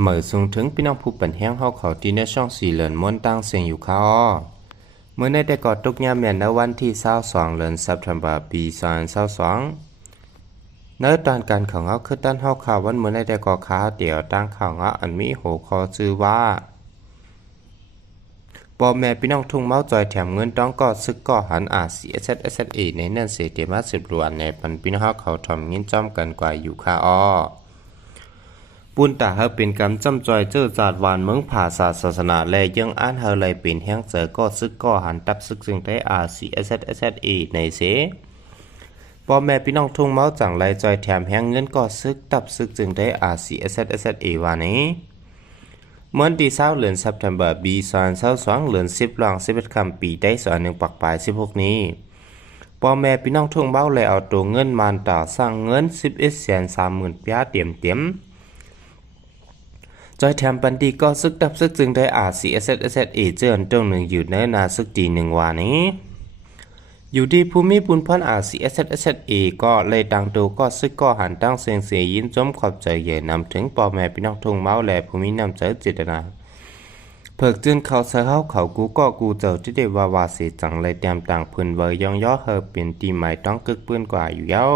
เหมือสูงถึงพี่น้องผู้เป็นแห้งเฮาเขาที่ในช่องสีเหลือนม้วนตั้งเสียงอยู่ค่ะอ้อเมื่อในแต่ก่อนตกยามแม่นในวันที่22เดือนธันวาคมปี2022ในตอนการของเฮาคือตั้นเฮาข่าววันเมื่อในแต่ก่อนข่าวเดียวตั้งข่าวเฮาอันมีหัวข้อชื่อว่าพ่อแม่พี่น้องทุ่งเมาจอยแถมเงินต้องก็ซึกก็หันRCSSA ในนั่นเสียเตมาสืบล้วนในปันพี่น้องเฮาเขาทำยินจ้อมกันกว่าอยู่ค่ะอ้อปุ้นตาเฮาเป็นกำจำจอยเจอจาดวานเมืองภาษาศาสนาและยังอ่านเฮาเลยเป็นแห่งเจอก็ซึกก็หันตับซึกซึ่งได้ RCSSA ในเสพ่อแม่พี่น้องทุ่งเมาจังไรจอยแถมแห่งเงินก็ซึกตับซึกจึงได้ RCSSA ว่านี้เมื่อที่20เดือนธันวาคมปี2022เดือน10รอง11ค่ำปีได้สอน1ปักปลาย16นี้พ่อแม่พี่น้องทุ่งเมาเลยเอาตัวเงินมานต่อสร้างเงิน1130,000ปีเต็มจอยแถมปันดีก็ซึกดับซึกจึงได้RCSSA เจอตรงหนึ่งอยู่ในนาซึกตีหนึ่งวานี้อยู่ที่ภูมิบุญพันRCSSA ก็เลยดังโตก็ซึกก็หันตั้งเสียงเสียยินจมขอบใจใหญ่นำถึงพ่อแม่พี่น้องทุ่งเมาและภูมินำใจเจตนาเพิกจึงเขาเสือเขากูก็กูเจอที่ได้วาเสียจังเลยเตรียมต่างพื้นเวยยองย่อเฮอเป็นตีใหม่ต้องกึกปืนกว่าอยู่เย้า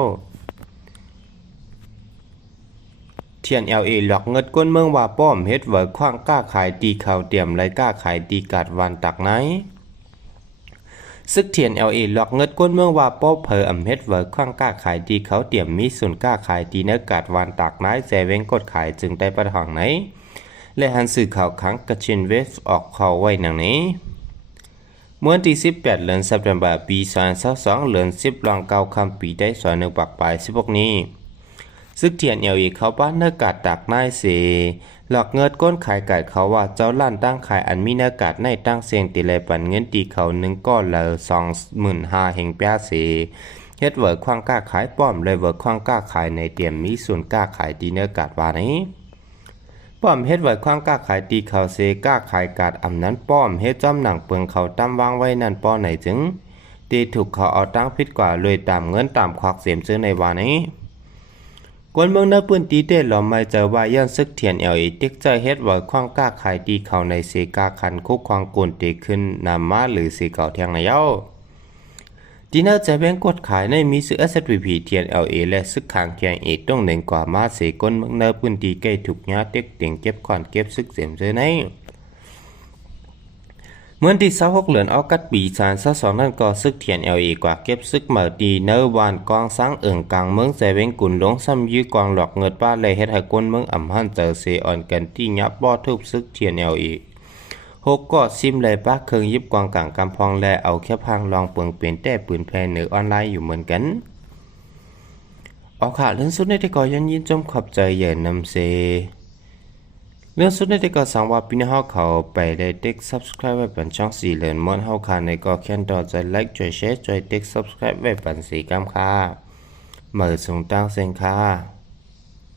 เทียน LA หลอกเงินก้นเมืองว่าป้อมเฮ็ดเวิร์คว้างกล้าขายตีเขาเตรียมไรกล้าขายตีกาดวันตักไหนซึกเทียน LA หลอกเงินก้นเมืองว่าป้อเผออำเฮ็ดเวิร์คว้างกล้าขายตีเขาเตรียมมีส่วนกล้าขายตีเนื้อกาดวันตักไหนแจเว้งกดขายจึงได้ประทองไหนและหันสื่อข่าวครั้งกระชินเวฟออกข่าวไว้หนังนี้เมื่อที่18เดือนธันวาคมปี2022เดือน10รอง9ค่ำปีได้สอน1ปักปลาย16นี้ซึกเทียนอีเขาบ้านเนื้อกาดตักนายเสหลอกเงินก้นขายไก่เขาว่าเจ้าล้านตั้งขายอันมีเนื้อกาดในตั้งเสียงตีแลปันเงินตีเขา1ก้อนละ25,000แห่งปีเสเฮ็ดเวิร์คว้างกล้าขายป้อมเลยเวิร์คว้างกล้าขายในเตรียมมีส่วนกล้าขายตีเนื้อกาดว่านี้ป้อมเฮ็ดเวิร์คว้างกล้าขายตีเขาเสกล้าขายกาดอำนั้นป้อมเฮ็ดจ้อมหนังเปิงเขาตั้มวางไว้นั่นป้อไหนถึงตีถูกเขาเอาตั้งผิดกว่าเลยตามเงินตามควักเสียมซื้อในว่านี้กวนเมืองเนื้อปืนตีเต้หลอมไม่เจอว่าย่านซึกเทียนติ๊กใจเฮ็ดว่าคว้างกล้าขายตีเขาในเสกาคันคุกควางกุนตีขึ้นนำมาหรือสีเก่าเทียงในเย้าจีน่าจะแบ่งกดขายในมีซื้อ SPP เทียนและซึกขางเทียงต้องหนึ่งกว่ามาเสกวนเมืองเนื้อปืนตีใกล้ถูกยาเต็กเตียงเก็บก่อนเก็บซึกเสียมซื้อในเมื่อที่26เดือนออกัสปี2022นั่นก็ซึกเทียนกว่าเก็บซึกมาดีเนอร์วานกองสังกลางเมืองใจเวงกุนหลงซ้ำยื้อกองหลอกเงินป้าเลยเฮ็ดให้คนเมืองอ่ำหันเจอเซออนกันที่ยับบ่อทุบซึกเทียน6ก็ซิมเลยป้าเครื่องยิบกองกลางกำพองและเอาแค่พังลองเปิงเป็นแต่ปืนแพนเนือออนไลน์อยู่เหมือนกันเอาข่าวเรื่องสุดในที่ก่อยันยินจมขอบใจใหญ่นำเซเรื่องสุดในที่ก็สั่งว่าพี่น้องเขาไปได้ติ๊ก subscribe ไว้เป็นช่องสีเหลืองม้วนเฮาค่ะในก็แค่ต่อใจไลค์ใจแชร์ใจติ๊ก subscribe ไว้เป็นสีกำค่ะเหมือส่งตั้งเสียงค่ะ